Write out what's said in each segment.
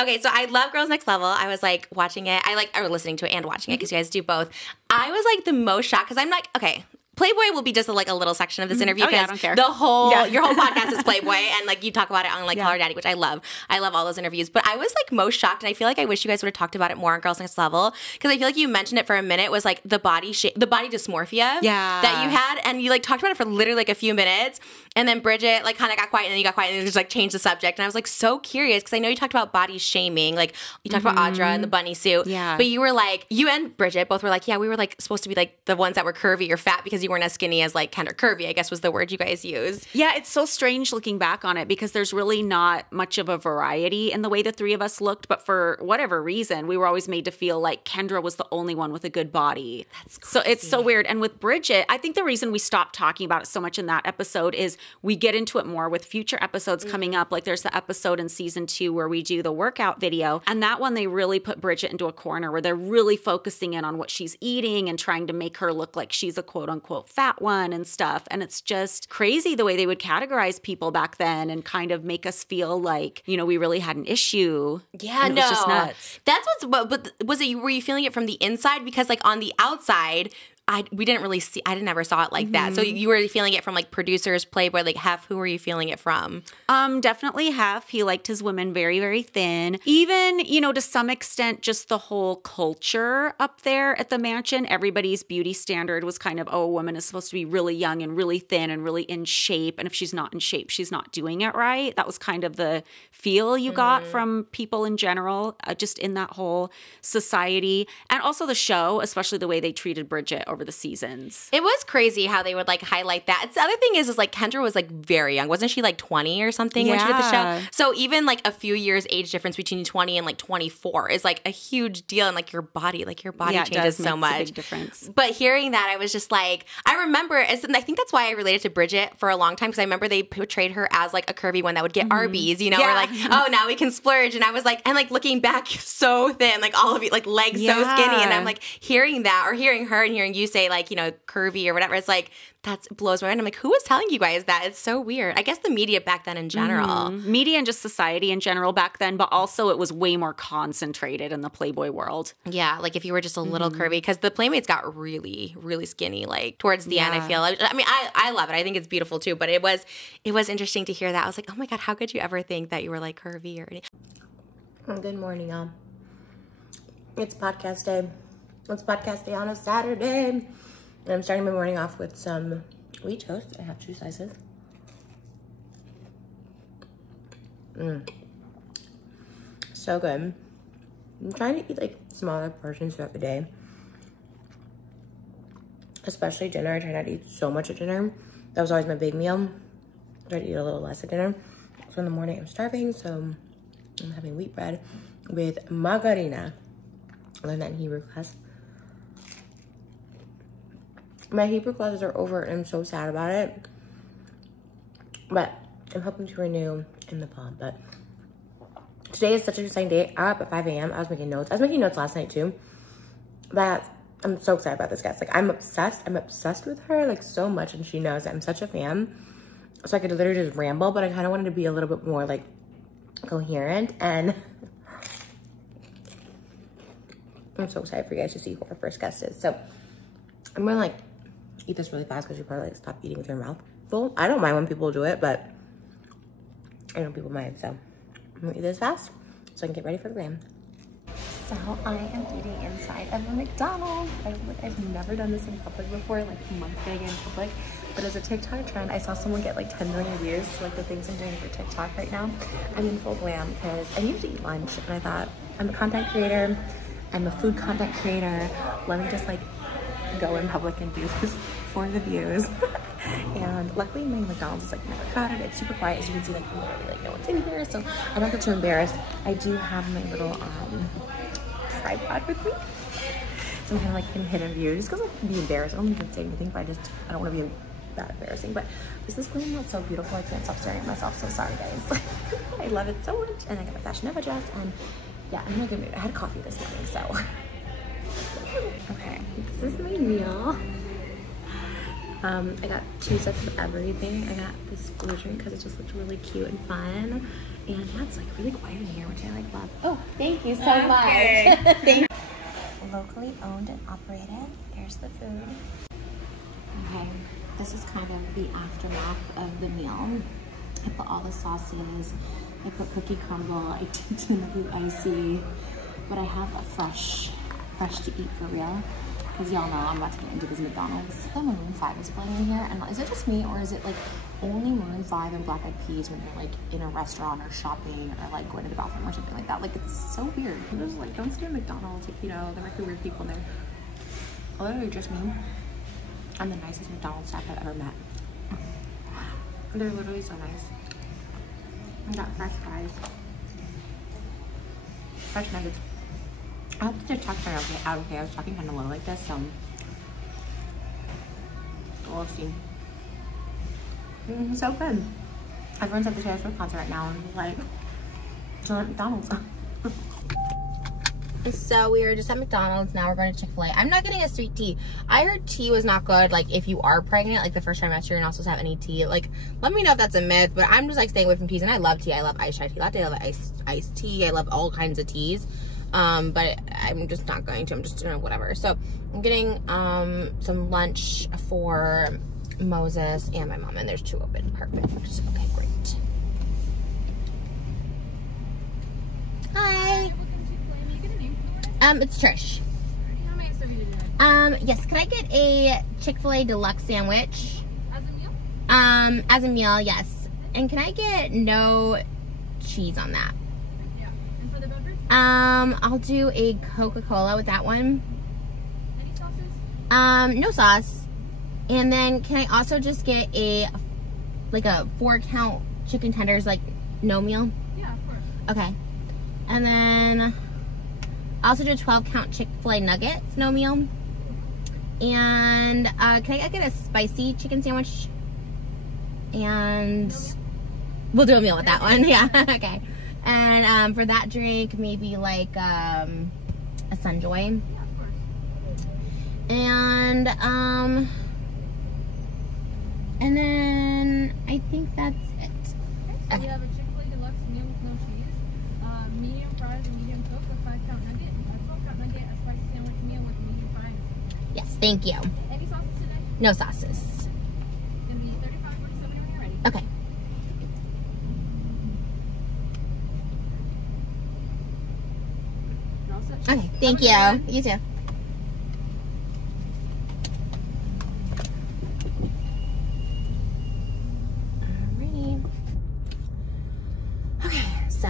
Okay, so I love Girls Next Level. I was like watching it. Or listening to it and watching it because you guys do both. I was like the most shocked because I'm like, okay, Playboy will be just like a little section of this interview because I don't care. your whole podcast is Playboy and like you talk about it on like Call Her Daddy, which I love. I love all those interviews. But I was like most shocked, and I feel like I wish you guys would have talked about it more on Girls Next Level because I feel like you mentioned it for a minute was like the body dysmorphia that you had, and you like talked about it for literally like a few minutes, and then Bridget like kind of got quiet, and then you got quiet, and then just like changed the subject, and I was like so curious because I know you talked about body shaming, like you talked about Audra and the bunny suit, but you were like, you and Bridget both were like, yeah, we were like supposed to be like the ones that were curvy or fat because you weren't as skinny as like Kendra. Curvy, I guess was the word you guys used. Yeah, it's so strange looking back on it because there's really not much of a variety in the way the three of us looked, but for whatever reason, we were always made to feel like Kendra was the only one with a good body. That's crazy. So it's so weird. And with Bridget, I think the reason we stopped talking about it so much in that episode is we get into it more with future episodes coming up. Like there's the episode in season 2 where we do the workout video, and that one they really put Bridget into a corner where they're really focusing in on what she's eating and trying to make her look like she's a quote unquote fat one and stuff. And it's just crazy the way they would categorize people back then and kind of make us feel like, you know, we really had an issue. Yeah, and it was just nuts. That's but was it, were you feeling it from the inside? Because like on the outside, we didn't really see, I never saw it like that. So you were feeling it from like producers, Playboy, like Hef, who were you feeling it from? Definitely Hef. He liked his women very, very thin. Even, you know, to some extent, just the whole culture up there at the mansion, everybody's beauty standard was kind of, oh, a woman is supposed to be really young and really thin and really in shape. And if she's not in shape, she's not doing it right. That was kind of the feel you got from people in general, just in that whole society. And also the show, especially the way they treated Bridget over the seasons. It was crazy how they would like highlight that. It's, the other thing is like Kendra was like very young. Wasn't she like 20 or something when she did the show? So even like a few years age difference between 20 and like 24 is like a huge deal. And like your body changes so much. A big difference. But hearing that, I was just like, I remember, and I think that's why I related to Bridget for a long time, because I remember they portrayed her as like a curvy one that would get Arby's, you know, or like, oh, now we can splurge. And I was like, and like looking back so thin, like all of you, like legs so skinny. And I'm like hearing that, or hearing her and hearing you say like, you know, curvy or whatever. It's like, that blows my mind. I'm like, who was telling you guys that? It's so weird. I guess the media back then in general. Media and just society in general back then, but also it was way more concentrated in the Playboy world. Yeah, like if you were just a little curvy, because the Playmates got really, really skinny, like towards the end, I feel. I mean, I love it. I think it's beautiful too, but it was interesting to hear that. I was like, oh my God, how could you ever think that you were like curvy or anything? Good morning, y'all. It's podcast day. It's podcast day on a Saturday. And I'm starting my morning off with some wheat toast. I have 2 slices. So good. I'm trying to eat like smaller portions throughout the day. Especially dinner. I try not to eat so much at dinner. That was always my big meal. I try to eat a little less at dinner. So in the morning I'm starving, so I'm having wheat bread with margarina. I learned that in Hebrew class. My Hebrew classes are over and I'm so sad about it. But I'm hoping to renew in the fall. But today is such an exciting day. I'm up at 5 a.m. I was making notes. I was making notes last night too. But I'm so excited about this guest. Like I'm obsessed. I'm obsessed with her like so much, and she knows I'm such a fan. So I could literally just ramble, but I kind of wanted to be a little bit more like coherent, and I'm so excited for you guys to see who our first guest is. So I'm gonna like eat this really fast because you probably like stop eating with your mouth full. I don't mind when people do it, but I know people might. So I'm gonna eat this fast so I can get ready for the glam. So I am eating inside of a McDonald's. I've never done this in public before, like mukbang in public. But as a TikTok trend, I saw someone get like 10 million views to like the things I'm doing for TikTok right now. I'm in full glam because I needed to eat lunch, and I thought, I'm a content creator. I'm a food content creator. Let me just like go in public and do this for the views. And luckily my McDonald's is like never crowded. It's super quiet, as you can see, like literally like no one's in here, so I'm not too embarrassed. I do have my little tripod with me, so I'm kind of like in hidden view just because I'd be embarrassed. I don't think I'd say anything, but I don't want to be that embarrassing. But this is going out so beautiful. I can't stop staring at myself. So sorry, guys. I love it so much. And I got my Fashion Nova dress, and yeah, I'm in a good mood. I had coffee this morning, so okay, this is my meal. I got 2 sets of everything. I got this blue drink because it just looked really cute and fun. And yeah, it's like really quiet in here, which I like love. Oh, Thank you so much. Thank you. Locally owned and operated. There's the food. Okay, this is kind of the aftermath of the meal. I put all the sauces. I put cookie crumble. I did do the blue icy, but I have a fresh to eat for real. Because y'all know I'm about to get into this McDonald's. The Maroon 5 is playing in here, and is it just me, or is it like only Maroon 5 and Black Eyed Peas when you're like in a restaurant or shopping or like going to the bathroom or something like that? Like, it's so weird. There's like, don't stay at McDonald's, like, you know, there might be weird people in there. Literally just me. I'm the nicest McDonald's staff I've ever met. They're literally so nice. I got fresh fries, fresh nuggets. I hope the text are okay. I was talking kind of low like this, so we'll see. So good. Everyone's at the Taylor Swift concert right now, and I'm like, so at McDonald's. So we are just at McDonald's. Now we're going to Chick-fil-A. I'm not getting a sweet tea. I heard tea was not good, like, if you are pregnant, like the first trimester, you're not supposed to have any tea. Like, let me know if that's a myth, but I'm just like staying away from teas, and I love tea. I love iced chai tea latte. I love iced tea. I love all kinds of teas. But I'm just not going to. I'm just doing whatever. So I'm getting some lunch for Moses and my mom, and there's 2 open. Perfect. Okay, great. Hi. It's Trish. How may I serve you today? Yes, could I get a Chick-fil-A deluxe sandwich? As a meal? As a meal, yes. And can I get no cheese on that? Yeah. And for the beverage? I'll do a Coca-Cola with that one. Any sauces? No sauce. And then can I also just get a 4-count chicken tenders, like, no meal? Yeah, of course. Okay. And then I also do a 12-count Chick-fil-A nuggets, no meal. And can I get a spicy chicken sandwich? And we'll do a meal with that one. Yeah. Okay. And for that drink, maybe like a Sunjoy. Yeah, of course. And then I think that's it. Okay, so we have a Chick-fil-A deluxe meal with no cheese, medium fries and medium Coke, a 5-count nugget, a 12-count nugget, a spicy sandwich meal with medium fries. Yes, thank you. Any sauces today? No sauces. It's gonna be $35.47 when you're ready. Okay. You're all set. Okay, thank Have a good you. one. You too. Alrighty. Okay, so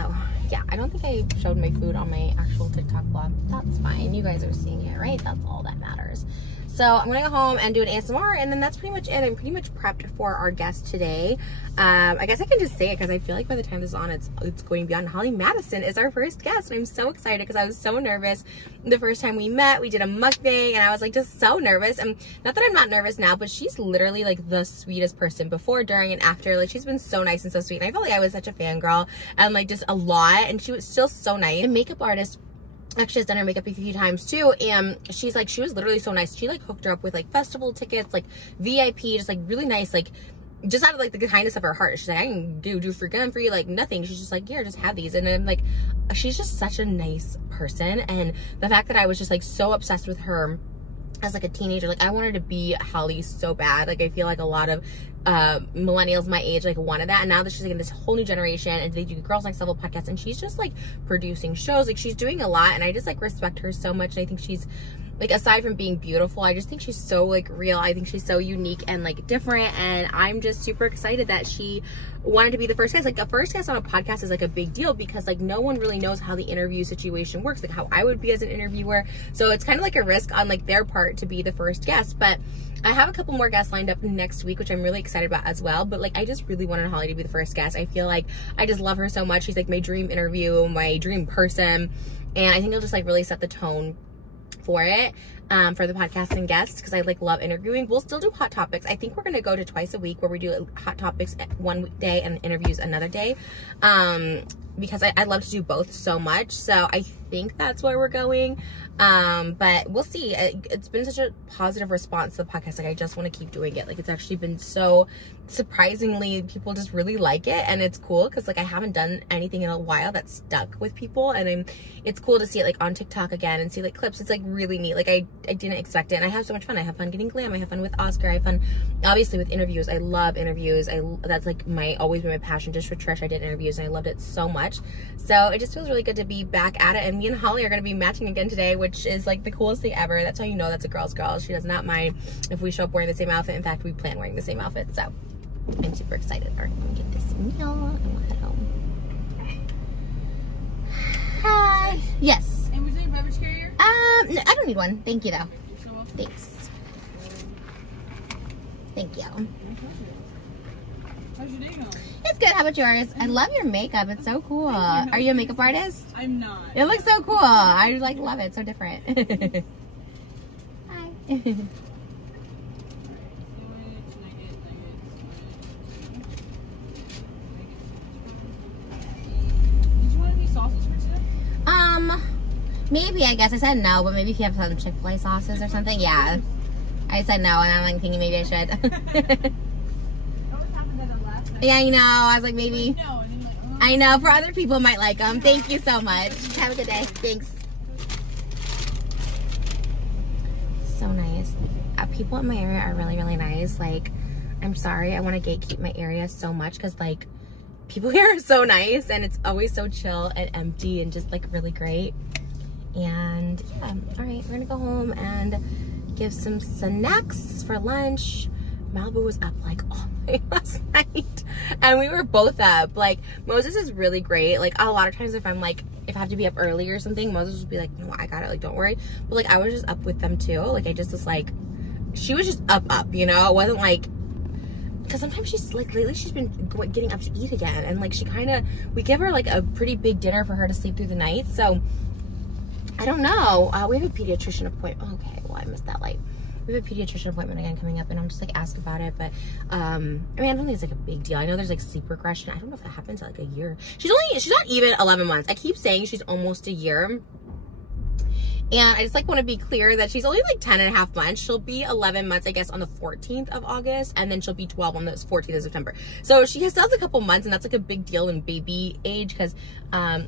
yeah, I don't think I showed my food on my actual TikTok vlog. That's fine. You guys are seeing it, right? That's all that matters. So I'm gonna go home and do an ASMR, and then that's pretty much it. I'm pretty much prepped for our guest today. I guess I can just say it because I feel like by the time this is on, it's going to be on. Holly Madison is our first guest, and I'm so excited because I was so nervous the first time we met. We did a mukbang, and I was like just so nervous. And not that I'm not nervous now, but she's literally like the sweetest person before, during, and after. Like, she's been so nice and so sweet. And I felt like I was such a fangirl and like just a lot, and she was still so nice. A makeup artist actually has done her makeup a few times too, and she's like, she was literally so nice. She like hooked her up with like festival tickets, like VIP, just like really nice, like just out of like the kindness of her heart. She's like, I can do for gun for you, like nothing. She's just like, here, just have these. And I'm like, she's just such a nice person. And the fact that I was just like so obsessed with her as like a teenager, like I wanted to be Holly so bad. Like I feel like a lot of millennials my age like wanted that, and now that she's like in this whole new generation, and they do Girls Next Level podcast, and she's just like producing shows, like she's doing a lot, and I just like respect her so much. And I think she's like, aside from being beautiful, I just think she's so like real. I think she's so unique and like different, and I'm just super excited that she wanted to be the first guest. Like a first guest on a podcast is like a big deal because like no one really knows how the interview situation works, like how I would be as an interviewer. So it's kind of like a risk on like their part to be the first guest. But I have a couple more guests lined up next week, which I'm really excited about as well. But like, I just really wanted Holly to be the first guest. I feel like I just love her so much. She's like my dream interview, my dream person. And I think it'll just like really set the tone for it, for the podcast and guests, because I like love interviewing. We'll still do hot topics. I think we're gonna go to twice a week where we do hot topics one day and interviews another day, because I love to do both so much. So I think that's where we're going. But we'll see. It's been such a positive response to the podcast. Like, I just want to keep doing it. Like, it's actually been so surprisingly, people just really like it, and it's cool because like I haven't done anything in a while that stuck with people, and it's cool to see it like on TikTok again and see like clips. It's like really neat. Like I didn't expect it, and I have so much fun. I have fun getting glam. I have fun with Oscar. I have fun obviously with interviews. I love interviews. That's like always been my passion. Just for Trish, I did interviews and I loved it so much. So it just feels really good to be back at it, and me and Holly are going to be matching again today, which is like the coolest thing ever. That's how you know that's a girl's girl. She does not mind if we show up wearing the same outfit. In fact, we plan wearing the same outfit. So I'm super excited. All right, let me get this meal and we'll head home. Hi. Yes. And was there a beverage carrier? No, I don't need one. Thank you though. So welcome. Thanks. Thank you. How's your day going? It's good. How about yours? I love your makeup. It's so cool. Are you a makeup artist? I'm not. It looks so cool. I like love it. It's so different. Hi. Did you want any sauces for today? Maybe, I guess. I said no, but maybe if you have some Chick-fil-A sauces or something, yeah. I said no, and I'm like thinking maybe I should. Always happens at the last second. Yeah, I know. I was like, maybe. No, and then like, I know. For other people might like them. Thank you so much. Have a good day. Thanks. So nice. People in my area are really, really nice. Like, I'm sorry. I want to gatekeep my area so much because, like, people here are so nice, and it's always so chill and empty and just, like, really great. And, yeah. All right. We're going to go home and give some snacks for lunch. Malibu was up like all night last night, and we were both up. Like, Moses is really great. Like, a lot of times if I'm like, if I have to be up early or something, Moses will be like, no, I got it, like, don't worry. But like, I was just up with them too. Like, I just was like, she was just up, you know. It wasn't like, because sometimes she's like, lately she's been getting up to eat again, and like, she kind of, we give her like a pretty big dinner for her to sleep through the night. So I don't know. We have a pediatrician appointment. Okay, well, I missed that light. We have a pediatrician appointment again coming up, and I'm just like ask about it. But I mean, I don't think it's like a big deal. I know there's like sleep regression. I don't know if that happens at like a year. She's not even 11 months. I keep saying she's almost a year. And I just like want to be clear that she's only like 10 and a half months. She'll be 11 months, I guess, on the 14th of August, and then she'll be 12 on the 14th of September. So she still has a couple months, and that's like a big deal in baby age because,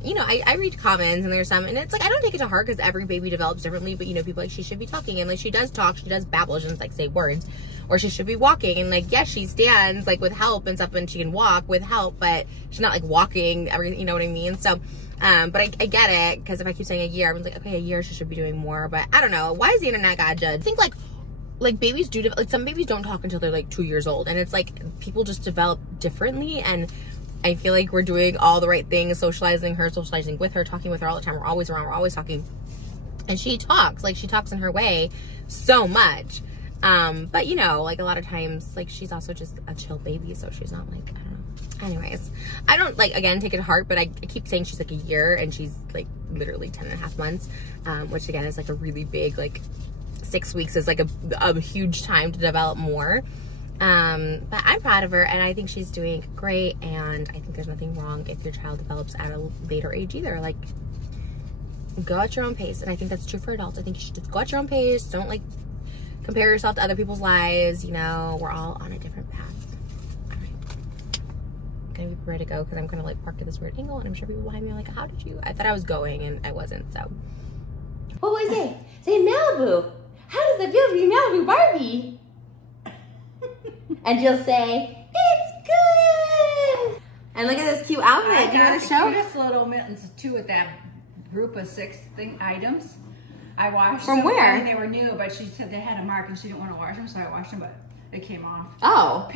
you know, I read comments, and there's some, and it's like, I don't take it to heart because every baby develops differently, but, you know, people like, she should be talking, and like, she does talk, she does babble, she doesn't like say words, or she should be walking, and like, yes, she stands like with help and stuff, and she can walk with help, but she's not like walking everything, you know what I mean? So, but I get it, because if I keep saying a year, everyone's like, okay, a year, she should be doing more, but I don't know. Why is the internet gotta judge? I think like babies do, like some babies don't talk until they're like 2 years old, and it's like, people just develop differently, and I feel like we're doing all the right things, socializing with her, talking with her all the time, we're always around, we're always talking, and she talks in her way so much, but you know, like a lot of times, like she's also just a chill baby, so she's not like, I don't know. Anyways, I don't like, again, take it to heart, but I keep saying she's like a year, and she's like literally 10 and a half months, which again is like a really big, like 6 weeks is like a huge time to develop more. But I'm proud of her, and I think she's doing great, and I think there's nothing wrong if your child develops at a later age either. Like, go at your own pace, and I think that's true for adults. I think you should just go at your own pace. Don't like compare yourself to other people's lives. You know, we're all on a different path. Gonna be ready to go because I'm kind of like parked at this weird angle, and I'm sure people behind me are like, how did you? I thought I was going, and I wasn't. So what was it? Say Malibu. How does it feel to be Malibu Barbie? And she'll say, it's good. And look at this cute outfit. Do you want to show? Cutest little mittens too with that group of 6 items. I washed From them where? when they were new, but she said they had a mark and she didn't want to wash them, so I washed them, but they came off. Oh.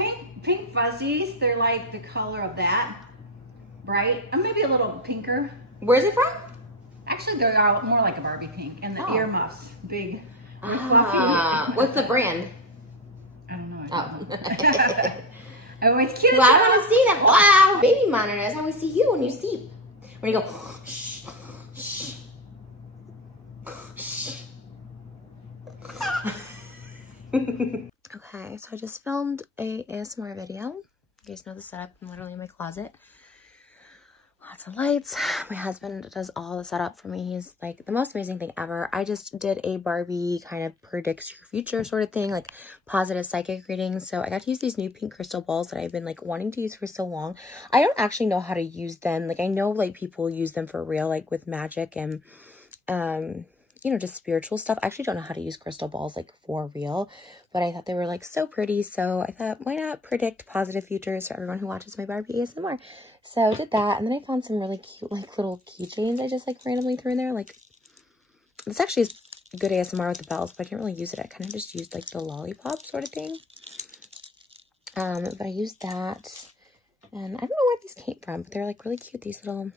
Pink fuzzies. They're like the color of that. Bright. Maybe a little pinker. Where's it from? Actually, they're all more like a Barbie pink. And the earmuffs. Big. Really Ah, fluffy. what's the brand? I don't know. Oh. Oh, it's cute. Well, I want to see them. Wow. Baby monitor. That's how we see you when you sleep. When you go, shh, shh, shh. Okay, so I just filmed a ASMR video. You guys know the setup. I'm literally in my closet. lots of lights. My husband does all the setup for me. He's like the most amazing thing ever. I just did a Barbie kind of predicts your future sort of thing, like positive psychic readings. So I got to use these new pink crystal balls that I've been like wanting to use for so long. I don't actually know how to use them. Like I know like people use them for real, like with magic and you know, just spiritual stuff. I actually don't know how to use crystal balls like for real, but I thought they were like so pretty. So I thought, why not predict positive futures for everyone who watches my Barbie ASMR? So I did that. And then I found some really cute, like little keychains I just like randomly threw in there. Like this actually is good ASMR with the bells, but I didn't really use it. I kind of just used like the lollipop sort of thing. But I used that, and I don't know where these came from, but they're like really cute. These little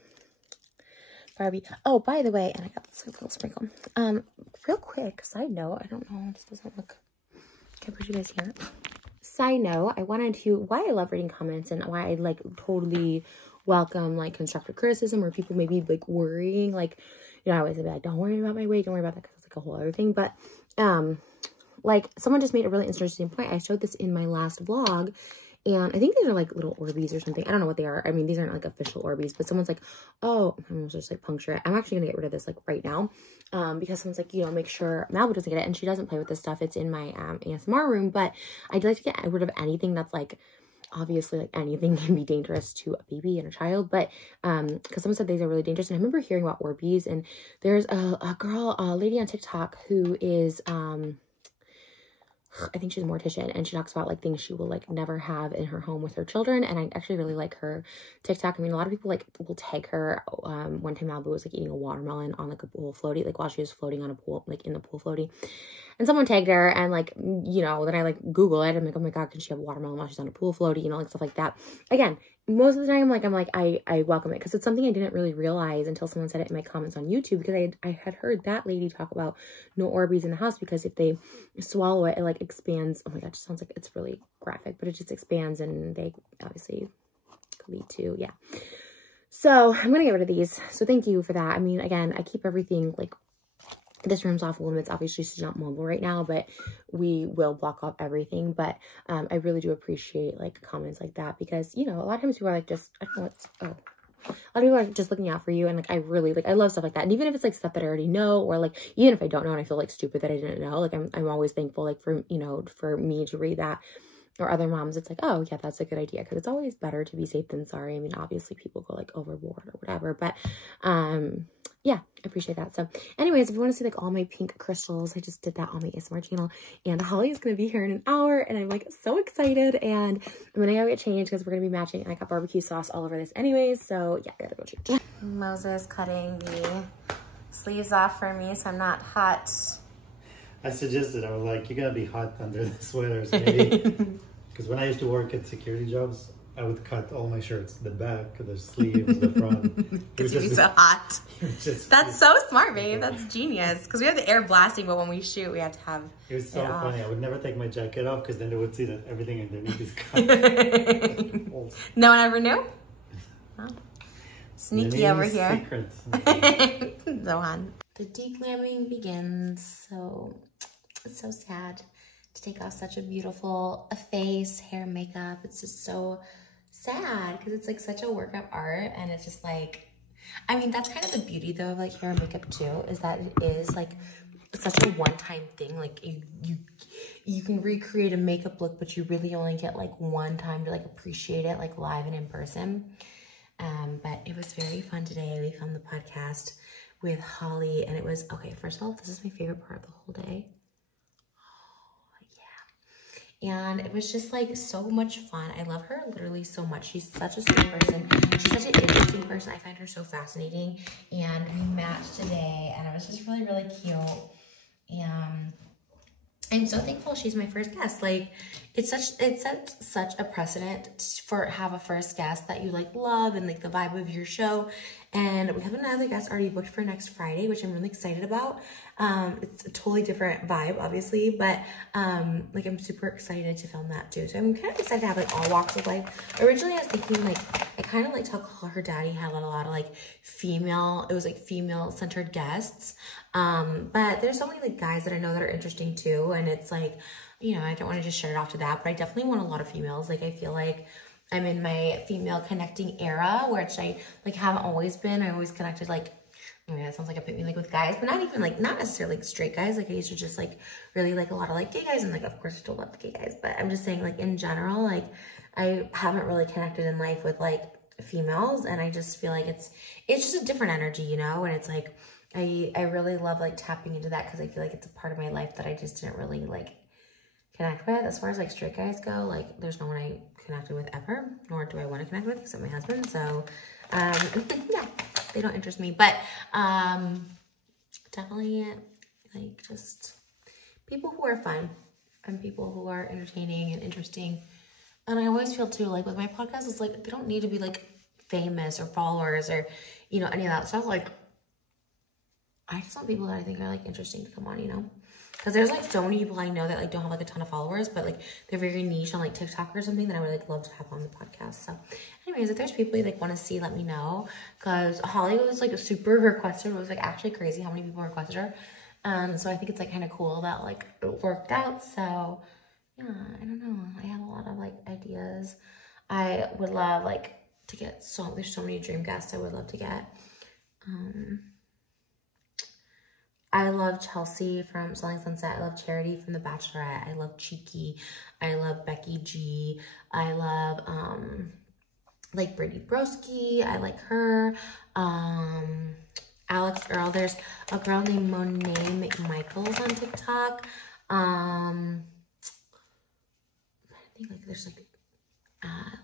Barbie. Oh, by the way, and I got this little sprinkle. Real quick, side note, I don't know, this doesn't look, can I put you guys here? Side note, I wanted to, why I love reading comments and why I like totally welcome like constructive criticism or people maybe like worrying, like, you know, I always say like, don't worry about my weight, don't worry about that, because it's like a whole other thing. But like someone just made a really interesting point. I showed this in my last vlog, and I think these are like little Orbeez or something. I don't know what they are. I mean, these aren't like official Orbeez, but someone's like, oh, I'm gonna just like puncture it. I'm actually gonna get rid of this like right now, because someone's like, you know, make sure Malibu doesn't get it, and she doesn't play with this stuff. It's in my ASMR room, but I'd like to get rid of anything that's like, obviously like anything can be dangerous to a baby and a child, but because someone said these are really dangerous. And I remember hearing about Orbeez, and there's a lady on TikTok who is I think she's a mortician, and she talks about like things she will like never have in her home with her children. And I actually really like her TikTok. I mean, a lot of people like will tag her. One time Malibu was like eating a watermelon on like a pool floaty, like while she was floating on a pool, like in the pool floaty, and someone tagged her, and like, you know, then I like Google it. I'm like, oh my God, can she have a watermelon while she's on a pool floaty? You know, like stuff like that. Again, most of the time, I welcome it, because it's something I didn't really realize until someone said it in my comments on YouTube, because I had heard that lady talk about no Orbeez in the house, because if they swallow it, it like expands. Oh my God, it just sounds like it's really graphic, but it just expands, and they obviously could lead to, yeah. So I'm going to get rid of these. So thank you for that. I mean, again, I keep everything like, this room's off limits. Obviously, she's not mobile right now, but we will block off everything. But I really do appreciate like comments like that, because, you know, a lot of times people are like, just, I don't know what's, oh, a lot of people are just looking out for you. And like, I really like, I love stuff like that. And even if it's like stuff that I already know, or like, even if I don't know and I feel like stupid that I didn't know, like I'm always thankful, like for, you know, for me to read that, or other moms, it's like, oh yeah, that's a good idea. Because it's always better to be safe than sorry. I mean, obviously people go like overboard or whatever, but yeah, I appreciate that. So anyways, if you want to see like all my pink crystals, I just did that on my ASMR channel, and Holly is going to be here in an hour, and I'm like so excited, and I'm going to go get changed because we're going to be matching, and I got barbecue sauce all over this anyways. So yeah, I gotta go change. Moses cutting the sleeves off for me so I'm not hot. I suggested, I was like, you're going to be hot under the sweaters, maybe. Because when I used to work at security jobs, I would cut all my shirts, the back, the sleeves, the front. Because you'd be so hot. That's so smart, babe. That's genius. Because we have the air blasting, but when we shoot, we have to have it was so funny. I would never take my jacket off, because then they would see that everything underneath is cut. No one ever knew? Oh. Sneaky over here. Zohan. The declamming begins. So it's so sad to take off such a beautiful face, hair, makeup. It's just so sad, because it's like such a work of art, and it's just like, I mean, that's kind of the beauty though of like hair and makeup too, is that it is like such a one-time thing. Like you can recreate a makeup look, but you really only get like one time to like appreciate it like live and in person. But it was very fun today. We filmed the podcast with Holly, and it was, okay, first of all, this is my favorite part of the whole day. And it was just like so much fun. I love her literally so much. She's such a sweet person. She's such an interesting person. I find her so fascinating. And we matched today, and it was just really, really cute. And I'm so thankful she's my first guest. Like, it sets such a precedent for have a first guest that you like love and like the vibe of your show. And we have another guest already booked for next Friday, which I'm really excited about. It's a totally different vibe, obviously, but like I'm super excited to film that too. So I'm kind of excited to have like all walks of life. Originally, I was thinking like I kind of like how her daddy had a lot of like female centered guests. But there's so many like guys that I know that are interesting too, and it's like, you know, I don't want to just shut it off to that, but I definitely want a lot of females. Like I feel like I'm in my female connecting era, which I like haven't always been. I always connected like, I mean, that sounds like I pick me like with guys, but not even like, not necessarily like straight guys. Like I used to just like really like a lot of like gay guys, and like of course I still love the gay guys, but I'm just saying like in general, like I haven't really connected in life with like females, and I just feel like it's just a different energy, you know. And it's like I really love like tapping into that because I feel like it's a part of my life that I just didn't really like connect with. As far as like straight guys go, like there's no one I connected with ever, nor do I want to connect with except my husband. So yeah, they don't interest me, but definitely like just people who are fun and people who are entertaining and interesting. And I always feel too, like with my podcast, it's like they don't need to be like famous or followers or, you know, any of that stuff. Like I just want people that I think are like interesting to come on, you know? Because there's like so many people I know that like don't have like a ton of followers, but like they're very niche on like TikTok or something that I would like love to have on the podcast. So anyways, if there's people you like want to see, let me know. Because Holly was like super requested. It was like actually crazy how many people requested her. So I think it's like kind of cool that like it worked out. So yeah, I don't know. I have a lot of like ideas. I would love like to get there's so many dream guests I would love to get. I love Chelsea from Selling Sunset. I love Charity from The Bachelorette. I love Cheeky. I love Becky G. I love like Brittany Broski. I like her. Alex Earl. There's a girl named Monet McMichaels on TikTok. I think like there's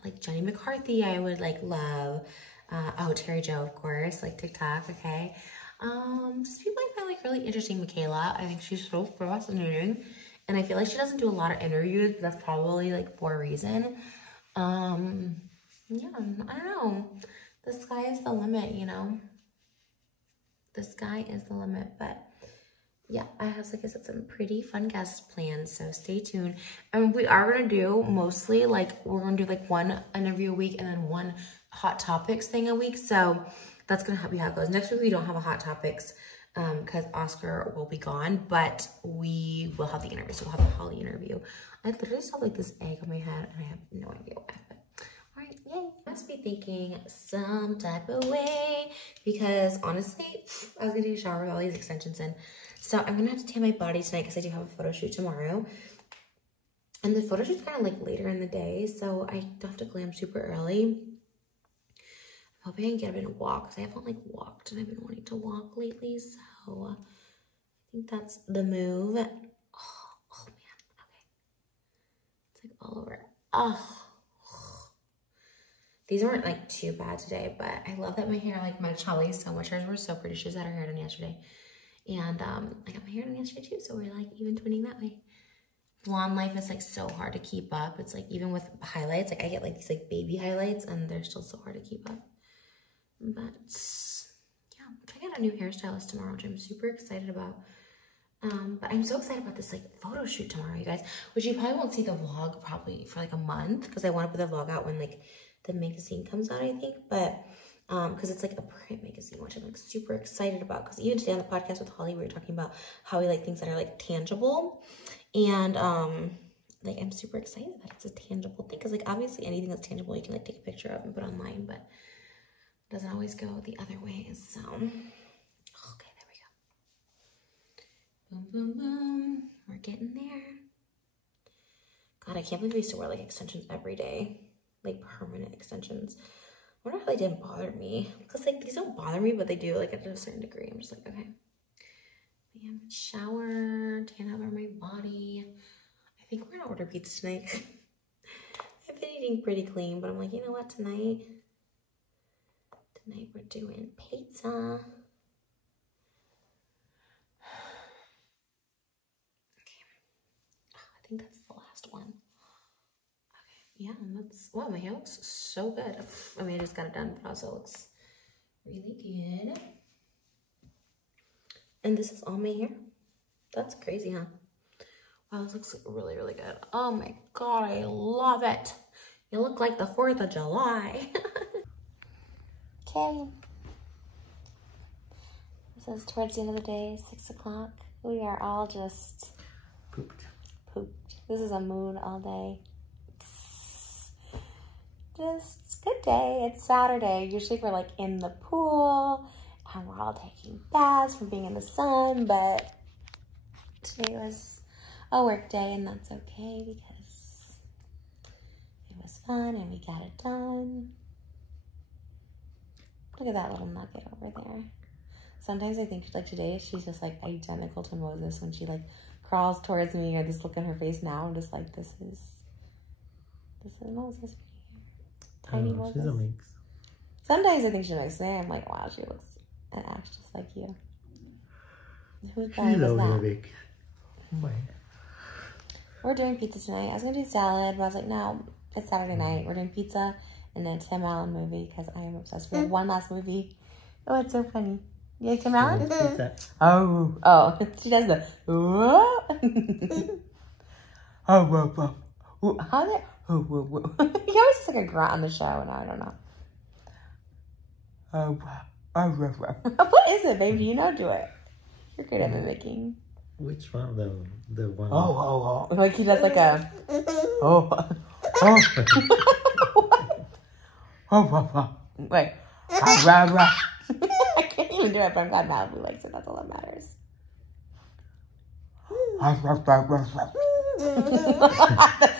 like Jenny McCarthy. I would like love. Oh, Terry Joe, of course, like TikTok. Okay. Just people I find like really interesting. Michaela, I think she's so fascinating, and I feel like she doesn't do a lot of interviews, but that's probably like for a reason. Yeah, I don't know. The sky is the limit, you know. The sky is the limit, but yeah, I have, like I said, some pretty fun guests planned, so stay tuned. And we are gonna do mostly like we're gonna do like one interview a week and then one hot topics thing a week. So that's gonna be how it goes. Next week we don't have a hot topics because Oscar will be gone, but we will have the interview. So we'll have a Holly interview. I literally just have like this egg on my head and I have no idea why. But all right, yay. I must be thinking some type of way because honestly, I was gonna take a shower with all these extensions in. So I'm gonna have to tan my body tonight because I do have a photo shoot tomorrow. And the photo shoot's kind of like later in the day, so I have to glam super early. I'm hoping I can get up and walk because I haven't like walked and I've been wanting to walk lately. So I think that's the move. Oh man, okay. It's like all over. Oh. These weren't like too bad today, but I love that my hair like matched Holly so much. Hers were so pretty. She just had her hair done yesterday. And I got my hair done yesterday too, so we're like even twinning that way. Blonde life is like so hard to keep up. It's like even with highlights, like I get like these like baby highlights and they're still so hard to keep up. But yeah, I got a new hairstylist tomorrow, which I'm super excited about. But I'm so excited about this like photo shoot tomorrow, you guys, which you probably won't see the vlog probably for like a month because I want to put the vlog out when like the magazine comes out, I think. But because it's like a print magazine, which I'm like super excited about. Because even today on the podcast with Holly, we were talking about how we like things that are like tangible, and like I'm super excited that it's a tangible thing. Because like obviously anything that's tangible you can like take a picture of and put online, but it doesn't always go the other way. So okay, there we go. Boom, boom, boom. We're getting there. God, I can't believe we used to wear like extensions every day, like permanent extensions. I wonder if they didn't bother me. Because, like, these don't bother me, but they do, like, at a certain degree. I'm just like, okay. Yeah, shower, tan over my body. I think we're going to order pizza tonight. I've been eating pretty clean, but I'm like, you know what, tonight we're doing pizza. Okay. I think that's the last one. Yeah, and that's, wow, my hair looks so good. I mean, I just got it done, but also looks really good. And this is all my hair. That's crazy, huh? Wow, this looks really, really good. Oh my God, I love it. You look like the 4th of July. Okay. This is towards the end of the day, 6 o'clock. We are all just pooped. This is a mood all day. just good day. It's Saturday. Usually we're like in the pool and we're all taking baths from being in the sun, but today was a work day and that's okay because it was fun and we got it done. Look at that little nugget over there. Sometimes I think like today she's just like identical to Moses when she like crawls towards me or this look on her face now. I'm just like, this is Moses right here. Tiny Moses. She's a mix. Sometimes I think she looks the same. I'm like, wow, she looks and acts just like you. Whose belly was that? Big. Oh, We're doing pizza tonight. I was gonna do salad, but I was like, no, it's Saturday night. We're doing pizza and a Tim Allen movie because I am obsessed with one last movie. Oh, it's so funny. You like Tim Allen? Oh, she does the how's it? He always just like a grunt on the show, and I don't know. What is it, baby? You know, do it. You're good at mimicking. Which one? The one. Like he does like a wait. I can't even do it, but I'm glad Malibu likes it. That's all that matters. That's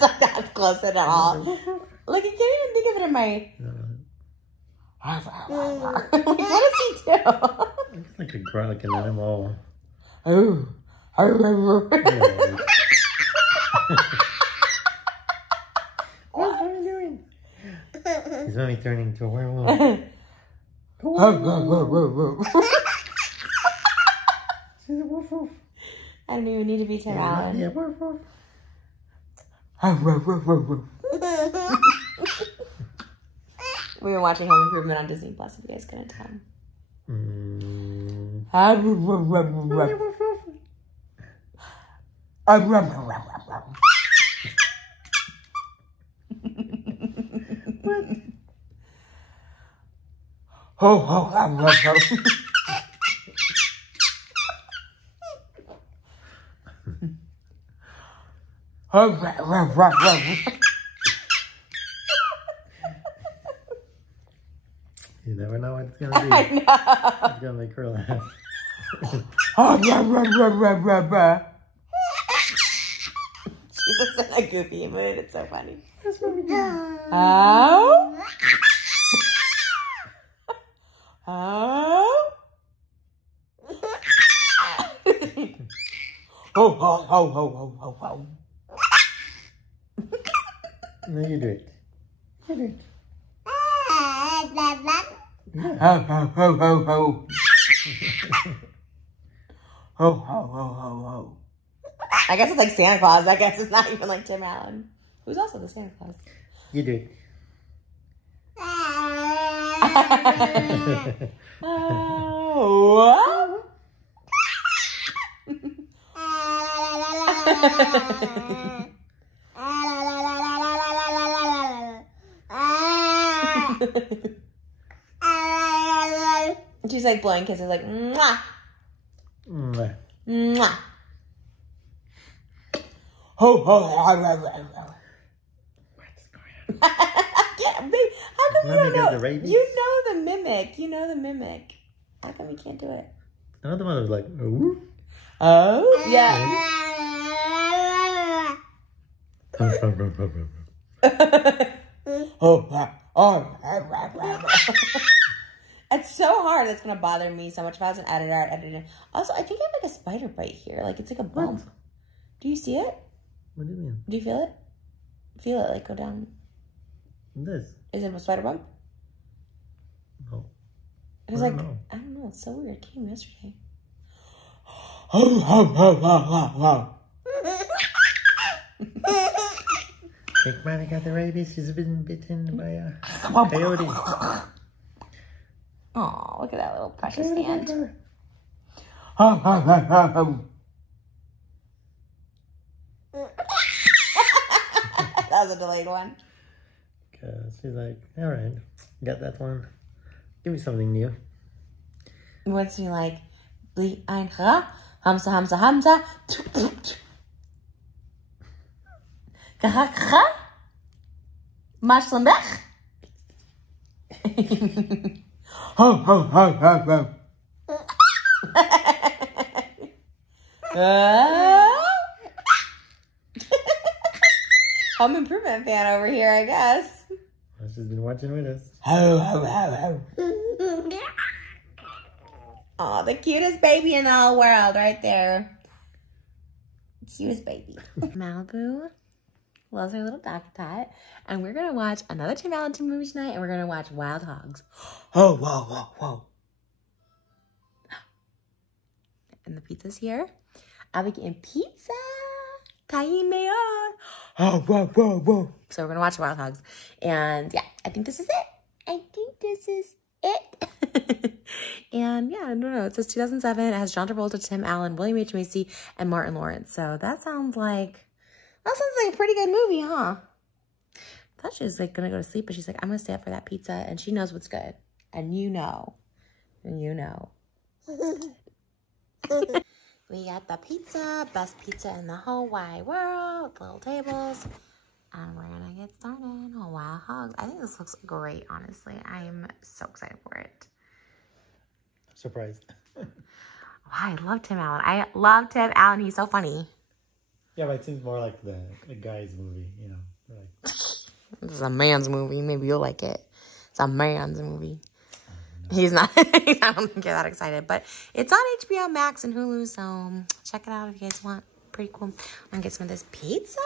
not that close at all. Like, I can't even think of it in my... Like, what does he do? It's like a grunt, like an animal. What's mommy doing? Is mommy turning into a werewolf? She's a woof woof. I don't even need to be Tim Allen. Yeah, woof woof. We've been watching Home Improvement on Disney Plus. If you guys couldn't tell. You never know what it's gonna be. I know. It's gonna make her laugh. She's just in a goofy mood. It's so funny. That's what we do. Oh. Oh. Oh. No, you do it. You do it. I guess it's like Santa Claus. I guess it's not even like Tim Allen, who's also the Santa Claus. You do it. Oh. She's like blowing kisses, like mwah, Mwah. mwah. What's going on? Babe, how come you Mommy don't got know? the rabies? You know the mimic. You know the mimic. How come you can't do it? Another one was like, ooh. Oh, yeah. It's so hard. That's gonna bother me so much. If I was an editor, I'd edit it. Also, I think I have like a spider bite here. Like it's like a bump. What? Do you see it? What do you mean? Do you feel it? Feel it like go down. This? Is it a spider bump? No. It was I like don't know. I don't know. It's so weird. It came yesterday. Think Manny got the rabies. She's been bitten by a coyote. Oh, look at that little precious hand. That was a delayed one. Cause she's like, all right, got that one. Give me something new. What's she like? Bli ein Ra, Hamza, Hamza, Hamza. Kara, kara. Mashlamech. Ho, ho, ho, ho, ho. Home improvement fan over here, I guess. She's been watching with us. Ho, ho, ho, ho. Oh, the cutest baby in the whole world right there. Cutest baby. Malibu loves her little dog cat. And we're going to watch another Tim Allen movie tonight. And we're going to watch Wild Hogs. Oh, whoa, whoa, whoa. And the pizza's here. I'll be getting pizza. Tahini. Oh, whoa, whoa, whoa. So we're going to watch Wild Hogs. And yeah, I think this is it. I think this is it. And yeah, I don't know. It says 2007. It has John Travolta, Tim Allen, William H. Macy, and Martin Lawrence. So that sounds like a pretty good movie, huh? I thought she was like gonna go to sleep, but she's like, I'm gonna stay up for that pizza, and she knows what's good. And you know. We got the pizza, best pizza in the whole wide world, little tables. And we're gonna get started. Oh, Wild Hogs. I think this looks great, honestly. I'm so excited for it. I'm surprised. I love Tim Allen. I love Tim Allen. He's so funny. Yeah, but it seems more like the guy's movie, you know. Like, This is a man's movie. Maybe you'll like it. It's a man's movie. He's not. I don't think you're that excited. But it's on HBO Max and Hulu, so check it out if you guys want. Pretty cool. I'm going to get some of this pizza.